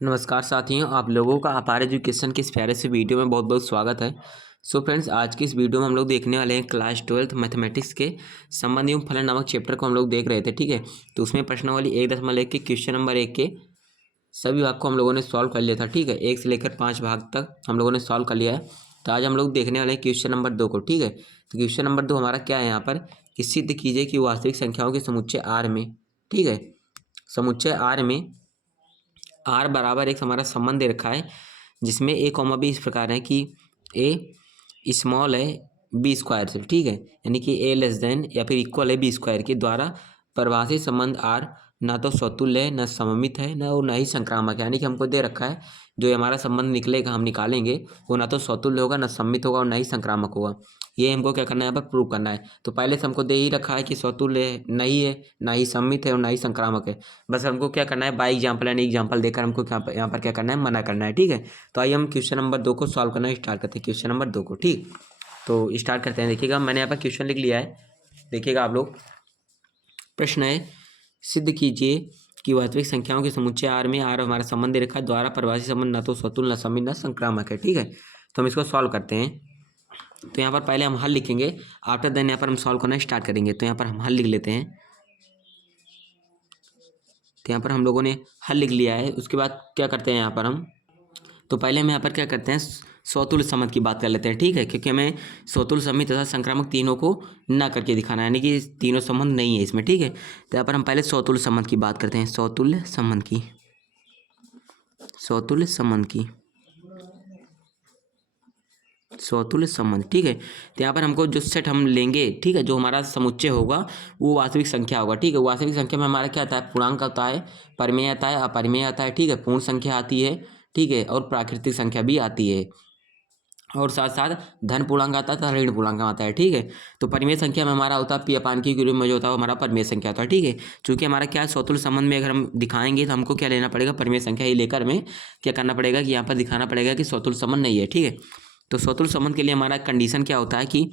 नमस्कार साथियों, आप लोगों का अपार एजुकेशन के इस प्यारे से वीडियो में बहुत बहुत स्वागत है। सो फ्रेंड्स, आज की इस वीडियो में हम लोग देखने वाले हैं क्लास 12th मैथमेटिक्स के संबंध एवं फलन नामक चैप्टर को हम लोग देख रहे थे। ठीक है, तो उसमें प्रश्नावली 1.1 के क्वेश्चन नंबर 1 के सभी भाग को हम लोगों ने सॉल्व कर लिया था। ठीक है, 1 से लेकर 5 भाग तक हम लोगों ने सॉल्व कर लिया है। तो आज हम लोग देखने वाले हैं क्वेश्चन नंबर 2 को। ठीक है, तो क्वेश्चन नंबर 2 हमारा क्या है यहाँ पर कि सिद्ध कीजिए कि वास्तविक संख्याओं के समुच्चय आर में, ठीक है, समुच्चय आर में आर बराबर एक हमारा संबंध दे रखा है जिसमें ए कॉमा बी इस प्रकार है कि ए स्मॉल है बी स्क्वायर से। ठीक है, यानी कि ए लेस देन या फिर इक्वल है बी स्क्वायर के द्वारा परिभाषित संबंध आर ना तो स्वतुल्य है, न सममित है, न और ना ही संक्रामक है। यानी कि हमको दे रखा है जो हमारा संबंध निकलेगा, हम निकालेंगे, वो ना तो स्वतुल्य होगा, न सममित होगा और ना ही संक्रामक होगा। ये हमको क्या करना है, यहाँ पर प्रूव करना है। तो पहले से हमको दे ही रखा है कि स्वतुल्य नहीं है, ना ही सममित है और ना ही संक्रामक है। बस हमको क्या करना है, बाई एग्जाम्पल यानी एग्जाम्पल देकर हमको यहाँ पर क्या करना है, मना करना है। ठीक है, तो आइए हम क्वेश्चन नंबर 2 को सॉल्व करना स्टार्ट करते हैं। क्वेश्चन नंबर 2 को, ठीक, तो स्टार्ट करते हैं। देखिएगा, मैंने यहाँ पर क्वेश्चन लिख लिया है, देखिएगा आप लोग। प्रश्न है, सिद्ध कीजिए कि वास्तविक संख्याओं के समुच्चय आर में आर हमारा संबंध दे रखा है द्वारा परिभाषित संबंध न तो स्वतुल्य, न सममित, न संक्रामक है। ठीक है, तो हम इसको सॉल्व करते हैं। तो यहाँ पर पहले हम हल लिखेंगे, आफ्टर देन यहाँ पर हम सॉल्व करना स्टार्ट करेंगे। तो यहाँ पर हम हल लिख लेते हैं। तो यहाँ पर हम लोगों ने हल लिख लिया है। उसके बाद क्या करते हैं यहाँ पर हम, तो पहले हम यहाँ पर क्या करते हैं, स्वतुल्य संबंध की बात कर लेते हैं। ठीक है, क्योंकि हमें स्वतुल्य, सममित तथा संक्रामक तीनों को ना करके दिखाना है, यानी कि तीनों संबंध नहीं है इसमें। ठीक है, तो यहाँ पर हम पहले स्वतुल्य संबंध की बात करते हैं। स्वतुल्य संबंध की, स्वतुल्य संबंध की, स्वतुल्य संबंध। ठीक है, तो यहाँ पर हमको जो सेट हम लेंगे, ठीक है, जो हमारा समुच्चय होगा वो वास्तविक संख्या होगा। ठीक है, वास्तविक संख्या में हमारा क्या आता है, पूर्णांक आता है, परिमेय आता है, अपरिमेय आता है। ठीक है, पूर्ण संख्या आती है, ठीक है, और प्राकृतिक संख्या भी आती है, और साथ साथ धन पूर्णांक आता है, ऋण पूर्णांक आता है। ठीक है, तो परिमेय संख्या में हमारा होता है पी अपान की रूप में जो होता है हमारा परिमेय संख्या होता है। ठीक है, चूंकि हमारा क्या स्वतुल्य संबंध में अगर हम दिखाएंगे तो हमको क्या लेना पड़ेगा, परिमेय संख्या ही लेकर हमें क्या करना पड़ेगा कि यहाँ पर दिखाना पड़ेगा कि स्वतुल्य संबंध नहीं है। ठीक है, तो स्वतुल्य संबंध के लिए हमारा कंडीशन क्या होता है कि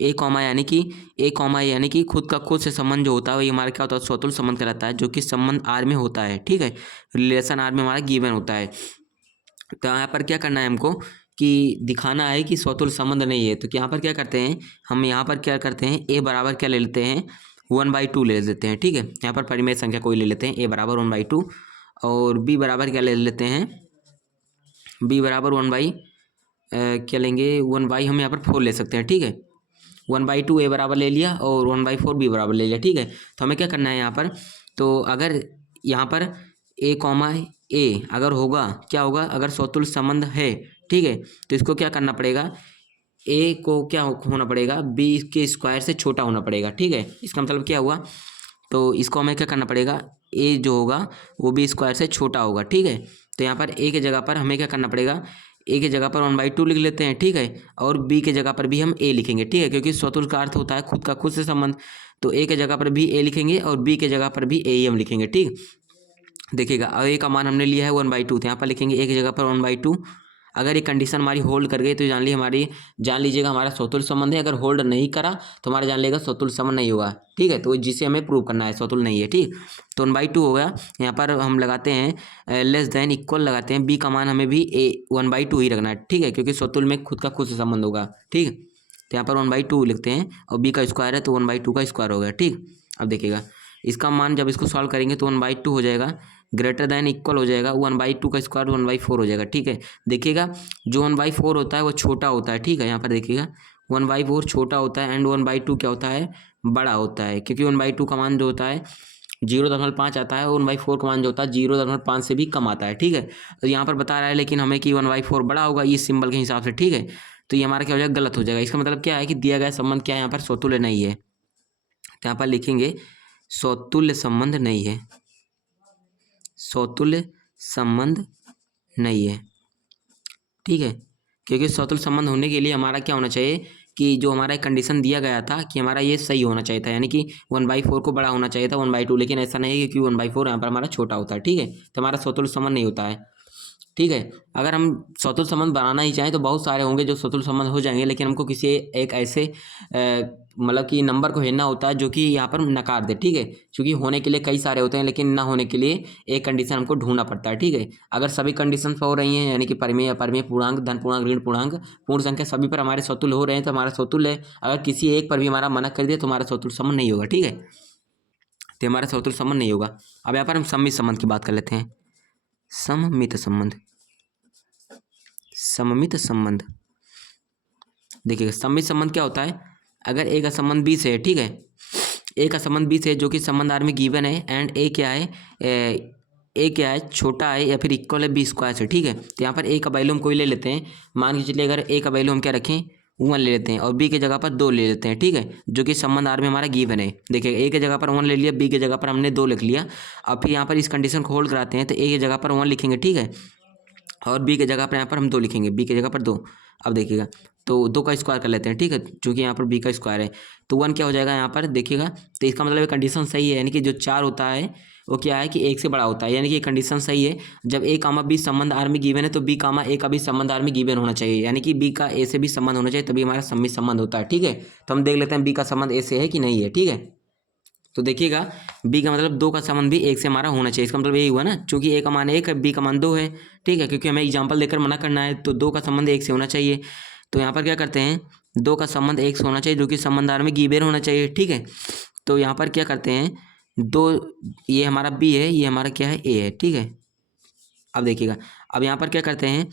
ए कॉमा यानी कि खुद का खुद से संबंध जो होता है वही हमारा क्या होता है, स्वतुल्य संबंध कहलाता है, जो कि संबंध आर में होता है। ठीक है, रिलेशन आर में हमारा गिवन होता है। तो यहाँ पर क्या करना है हमको कि दिखाना है कि स्वतुल्य संबंध नहीं है। तो यहाँ पर क्या करते हैं, हम यहाँ पर क्या करते हैं, ए बराबर क्या ले लेते हैं, 1/2 ले लेते हैं। ठीक है, यहाँ पर परिमेय संख्या कोई ले लेते हैं, ए बराबर 1/2, और बी बराबर क्या ले लेते हैं, बी बराबर क्या लेंगे, 1/, हम यहाँ पर 4 ले सकते हैं। ठीक है, 1/2 ए बराबर ले लिया और 1/4 बी बराबर ले लिया। ठीक है, तो हमें क्या करना है यहाँ पर, तो अगर यहाँ पर ए कॉमा ए अगर होगा, क्या होगा, अगर स्वतुल्य संबंध है, ठीक है, तो इसको क्या करना पड़ेगा, ए को क्या होना पड़ेगा, बी के स्क्वायर से छोटा होना पड़ेगा। ठीक है, इसका मतलब क्या हुआ, तो इसको हमें क्या करना पड़ेगा, ए जो होगा वो बी स्क्वायर से छोटा होगा। ठीक है, तो यहाँ पर ए के जगह पर हमें क्या करना पड़ेगा, ए के जगह पर 1/2 लिख लेते हैं। ठीक है, और बी के जगह पर भी हम ए लिखेंगे। ठीक है, क्योंकि स्वतुल्य का अर्थ होता है खुद का खुद से संबंध, तो ए के जगह पर भी ए लिखेंगे और बी के जगह पर भी ए ही हम लिखेंगे। ठीक, देखिएगा, अब ए का मान हमने लिया है 1/2, तो यहाँ पर लिखेंगे ए की जगह पर 1/2। अगर ये कंडीशन हमारी होल्ड कर गई तो जान लीजिएगा हमारा स्वतुल्य संबंध है। अगर होल्ड नहीं करा तो हमारा जान लेगा स्वतुल्य संबंध नहीं होगा। ठीक है, तो जिसे हमें प्रूव करना है स्वतुल्य नहीं है। ठीक, तो 1/2 हो गया। यहाँ पर हम लगाते हैं लेस देन इक्वल लगाते हैं, बी का मान हमें भी 1/2 ही रखना है। ठीक है, क्योंकि स्वतुल्य में खुद का खुद से संबंध होगा। ठीक, तो यहाँ पर 1/2 लिखते हैं और बी का स्क्वायर है तो 1/2 का स्क्वायर हो गया। ठीक, अब देखिएगा इसका मान जब इसको सॉल्व करेंगे तो 1/2 हो जाएगा, ग्रेटर देन इक्वल हो जाएगा 1/2 का स्क्वायर 1/4 हो जाएगा। ठीक है, देखिएगा जो 1/4 होता है वो छोटा होता है। ठीक है, यहाँ पर देखिएगा 1/4 छोटा होता है एंड 1/2 क्या होता है, बड़ा होता है, क्योंकि 1/2 का मान जो होता है 0.5 आता है और 1/4 का मान जो होता है 0.5 से भी कम आता है। ठीक है, तो यहाँ पर बता रहा है लेकिन हमें कि 1/4 बड़ा होगा इस सिंबल के हिसाब से। ठीक है, तो ये हमारा क्या हो जाएगा, गलत हो जाएगा। इसका मतलब क्या है कि दिया गया संबंध क्या है, यहाँ पर स्वतुल्य नहीं है। तो यहाँ पर लिखेंगे स्वतुल्य संबंध नहीं है, स्वतुल्य संबंध नहीं है। ठीक है, क्योंकि स्वतुल्य संबंध होने के लिए हमारा क्या होना चाहिए कि जो हमारा एक कंडीशन दिया गया था कि हमारा ये सही होना चाहिए था, यानी कि 1/4 को बड़ा होना चाहिए था 1/2, लेकिन ऐसा नहीं है क्योंकि 1/4 यहाँ पर हमारा छोटा होता है। ठीक है, तो हमारा स्वतुल्य संबंध नहीं होता है। ठीक है। अगर हम स्वतुल संबंध बनाना ही चाहें तो बहुत सारे होंगे जो स्वतुल संबंध हो जाएंगे, लेकिन हमको किसी एक ऐसे मतलब कि नंबर को हेरना होता है जो कि यहाँ पर नकार दे, ठीक है। क्योंकि होने के लिए कई सारे होते हैं, लेकिन ना होने के लिए एक कंडीशन हमको ढूंढना पड़ता है, ठीक है। अगर सभी कंडीशन हो रही हैं, यानी कि परिमेय, अपरिमेय, पूर्णांक, धन पूर्णांक, ऋण पूर्णांक, पूर्ण संख्या सभी पर हमारे स्वतुल हो रहे हैं तो हमारा स्वतुल है। अगर किसी एक पर भी हमारा मना कर दिया तो हमारा स्वतुल संबंध नहीं होगा, ठीक है। तो हमारा स्वतुल संबंध नहीं होगा। अब यहाँ पर हम सममित संबंध की बात कर लेते हैं। सममित संबंध, सममित संबंध देखिएगा, सममित संबंध क्या होता है। अगर ए का संबंध बी से है, ठीक है, ए का संबंध बी से जो कि संबंध आर में गिवन है, एंड ए क्या है, ए क्या है, छोटा है या फिर इक्वल है बी स्क्वायर से, ठीक है। तो यहाँ पर ए का वैल्यू हम कोई ले लेते हैं, मान के चलिए अगर ए का वैल्यू हम क्या रखें 1 ले लेते हैं और बी की जगह पर 2 ले लेते हैं, ठीक है, जो कि संबंध आर में हमारा गिवन है। देखिए ए की जगह पर 1 ले लिया, बी की जगह पर हमने 2 लिख लिया। अब फिर यहाँ पर इस कंडीशन को होल्ड कराते हैं तो ए की जगह पर 1 लिखेंगे, ठीक है, और बी की जगह पर यहाँ पर हम 2 लिखेंगे, बी की जगह पर 2। अब देखिएगा तो 2 का स्क्वायर कर लेते हैं, ठीक है, चूँकि यहाँ पर बी का स्क्वायर है तो 1 क्या हो जाएगा यहाँ पर देखिएगा। तो इसका मतलब ये कंडीशन सही है, यानी कि जो 4 होता है वो क्या है कि 1 से बड़ा होता है, यानी कि ये कंडीशन सही है। जब ए कामा बी संबंध आर में गिवन है तो बी कामा ए का भी संबंध आर में गिवन होना चाहिए, यानी कि बी का ए से भी संबंध होना चाहिए, तभी हमारा सममित संबंध होता है, ठीक है। तो हम देख लेते हैं बी का संबंध ए से है कि नहीं है, ठीक है। तो देखिएगा बी का मतलब 2 का संबंध भी 1 से हमारा होना चाहिए, इसका मतलब यही हुआ ना, चूंकि ए का मान 1 है, बी का मान 2 है, ठीक है, क्योंकि हमें एग्जाम्पल देकर मना करना है तो 2 का संबंध 1 से होना चाहिए। तो यहाँ पर क्या करते हैं, 2 का संबंध 1 से होना चाहिए जो कि संबंध आर में गिवन होना चाहिए, ठीक है। तो यहाँ पर क्या करते हैं, 2, ये हमारा बी है, ये हमारा क्या है ए है, ठीक है। अब देखिएगा, अब यहाँ पर क्या करते हैं,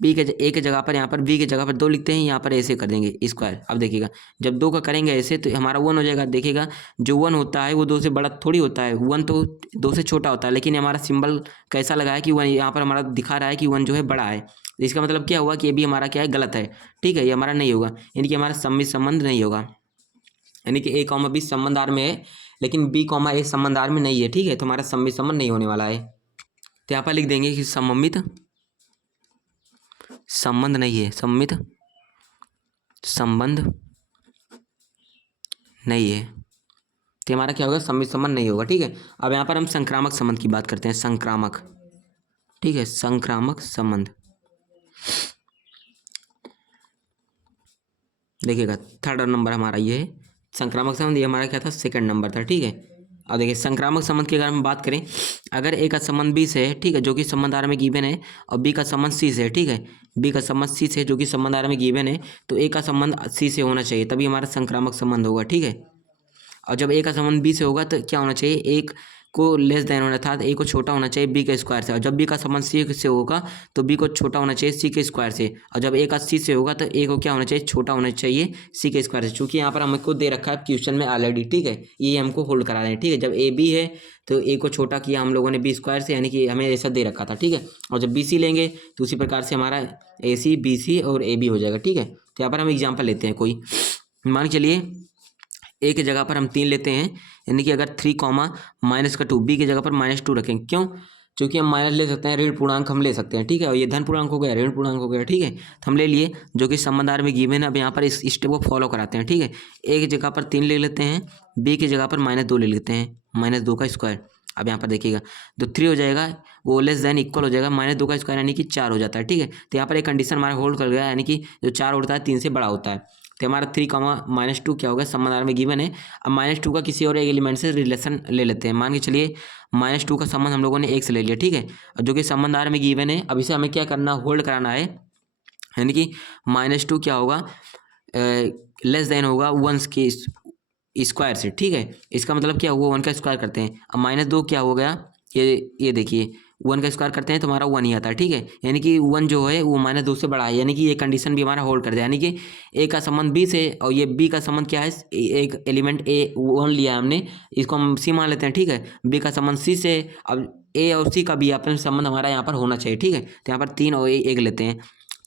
बी के ए के जगह पर यहाँ पर बी के जगह पर 2 लिखते हैं, यहाँ पर ऐसे कर देंगे स्क्वायर। अब देखिएगा जब 2 का करेंगे ऐसे तो हमारा 1 हो जाएगा। देखिएगा जो 1 होता है वो 2 से बड़ा थोड़ी होता है, 1 तो 2 से छोटा होता है, लेकिन हमारा सिंबल कैसा लगा है कि 1 यहाँ पर हमारा दिखा रहा है कि 1 जो है बड़ा है। इसका मतलब क्या हुआ कि ये भी हमारा क्या है, गलत है, ठीक है, ये हमारा नहीं होगा, यानी कि हमारा सममित संबंध नहीं होगा। यानी कि ए कॉमा बी संबंध आर में है लेकिन बी कॉमा ए संबंध आर में नहीं है, ठीक है, तो हमारा सममित संबंध नहीं होने वाला है। तो यहाँ पर लिख देंगे कि सममित संबंध नहीं है, सममित संबंध नहीं है, तो हमारा क्या होगा, सममित संबंध नहीं होगा, ठीक है। अब यहाँ पर हम संक्रामक संबंध की बात करते हैं, संक्रामक, ठीक है, संक्रामक संबंध देखिएगा 3rd नंबर हमारा ये है संक्रामक संबंध, ये हमारा क्या था 2nd नंबर था, ठीक है। अब देखिए संक्रामक संबंध की अगर हम बात करें, अगर ए का संबंध बी से है, ठीक है, जो कि संबंध आर में गिवन है, और बी का संबंध सी से है, ठीक है, बी का संबंध सी से जो कि संबंध आर में गिवन है, तो ए का संबंध सी से होना चाहिए, तभी हमारा संक्रामक संबंध होगा, ठीक है। और जब ए का संबंध बी से होगा तो क्या होना चाहिए, एक को लेस देन होना था, ए को छोटा होना चाहिए बी के स्क्वायर से, और जब बी का संबंध सी से होगा तो बी को छोटा होना चाहिए सी के स्क्वायर से, और जब ए का सी से होगा तो ए को क्या होना चाहिए, छोटा होना चाहिए सी के स्क्वायर से। चूँकि यहाँ पर हमको दे रखा है क्वेश्चन में ऑलरेडी, ठीक है, ये हमको होल्ड करा रहे हैं, ठीक है। जब ए बी है तो ए को छोटा किया हम लोगों ने बी स्क्वायर से, यानी कि हमें ऐसा दे रखा था, ठीक है। और जब बी सी लेंगे तो उसी प्रकार से हमारा ए सी बी सी और ए बी हो जाएगा, ठीक है। तो यहाँ पर हम एग्जाम्पल लेते हैं कोई, मान के चलिए ए की जगह पर हम 3 लेते हैं, यानी कि अगर 3 कॉमा माइनस का 2, बी की जगह पर -2 रखें, क्यों, क्योंकि हम माइनस ले सकते हैं, ऋण पूर्णांक हम ले सकते हैं, ठीक है, और ये धन पूर्णांक हो गया, ऋण पूर्णांक हो गया, ठीक है। तो हम ले लिए जो कि संबंध आर में गिवन है। अब यहाँ पर इस स्टेप को फॉलो कराते हैं, ठीक है। ए की जगह पर 3 ले लेते हैं, बी की जगह पर -2 ले लेते हैं, -2 का स्क्वायर। अब यहाँ पर देखिएगा तो 3 हो जाएगा, वो लेस देन इक्वल हो जाएगा -2 का स्क्वायर, यानी कि 4 हो जाता है, ठीक है। तो यहाँ पर एक कंडीशन हमारा होल्ड कर गया, यानी कि जो 4 होता है 3 से बड़ा होता है, तो हमारा 3 कॉमा -2 क्या होगा, संबंध आर में गिवन है। अब -2 का किसी और एक एलिमेंट से रिलेशन ले लेते हैं, मान के चलिए -2 का संबंध हम लोगों ने 1 से ले लिया, ठीक है, जो कि संबंध आर में गिवन है। अब इसे हमें क्या करना, होल्ड कराना है, यानी कि -2 क्या होगा, लेस देन होगा 1 के स्क्वायर से, ठीक है। इसका मतलब क्या हुआ, 1 का स्क्वायर करते हैं। अब -2 क्या हो गया, ये देखिए 1 का स्क्वायर करते हैं तो हमारा 1 ही आता है, ठीक है, यानी कि 1 जो है वो -2 से बड़ा है, यानी कि ये कंडीशन भी हमारा होल्ड कर दिया, यानी कि ए का संबंध बी से और ये बी का संबंध क्या है, एक एलिमेंट ए 1 लिया है हमने, इसको हम सी मान लेते हैं, ठीक है। बी का संबंध सी से, अब ए और सी का भी आपस में संबंध हमारा यहाँ पर होना चाहिए, ठीक है। तो यहाँ पर 3 और 1 लेते हैं,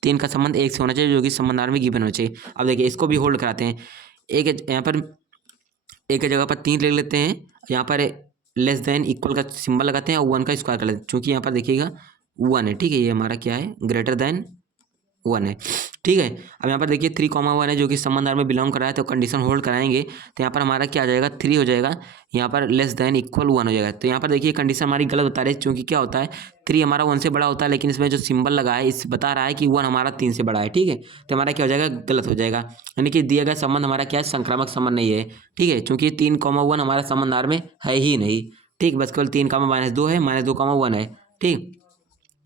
3 का संबंध 1 से होना चाहिए जो कि संबंध आर में गिवन होना चाहिए। अब देखिए इसको भी होल्ड कराते हैं, एक यहाँ पर ए की जगह पर 3 ले लेते हैं, यहाँ पर लेस देन इक्वल का सिंबल लगाते हैं और 1 का स्क्वायर कर लेते हैं, चूँकि यहाँ पर देखिएगा 1 है, ठीक है, ये हमारा क्या है, ग्रेटर देन 1 है। ठीक है। अब यहाँ पर देखिए 3,1 है जो कि संबंध आर में बिलोंग कर रहा है, तो कंडीशन होल्ड कराएंगे तो यहाँ पर हमारा क्या आ जाएगा 3 हो जाएगा, यहाँ पर लेस देन इक्वल 1 हो जाएगा। तो यहाँ पर देखिए कंडीशन हमारी गलत बता रही है, क्योंकि क्या होता है 3 हमारा 1 से बड़ा होता है, लेकिन इसमें जो सिंबल लगा है इस बता रहा है कि 1 हमारा 3 से बड़ा है। ठीक है, तो हमारा क्या हो जाएगा गलत हो जाएगा, यानी कि दिया गया संबंध हमारा क्या है संक्रामक संबंध नहीं है। ठीक है, चूंकि 3,1 हमारा संबंध आर में है ही नहीं। ठीक, बस केवल 3,-2 है, -2,1 है। ठीक,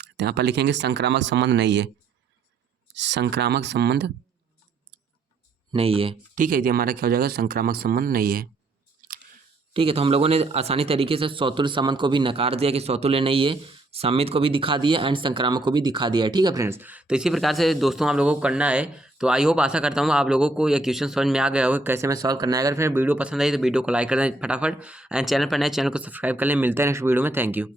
तो यहाँ पर लिखेंगे संक्रामक संबंध नहीं है, संक्रामक संबंध नहीं है। ठीक है, ये हमारा क्या हो जाएगा संक्रामक संबंध नहीं है। ठीक है, तो हम लोगों ने आसानी तरीके से सौतुल्य संबंध को भी नकार दिया कि सौतुल्य नहीं है, सममित को भी दिखा दिया एंड संक्रामक को भी दिखा दिया है। ठीक है फ्रेंड्स, तो इसी प्रकार से दोस्तों आप लोगों को करना है। तो आई होप आशा करता हूँ आप लोगों को यह क्वेश्चन समझ में आ गया होगा कैसे मैं सॉल्व करना है। अगर फिर वीडियो पसंद आई तो वीडियो को लाइक कर दें फटाफट, एंड चैनल पर नए चैनल को सब्सक्राइब कर लें। मिलते हैं नेक्स्ट वीडियो में। Thank you.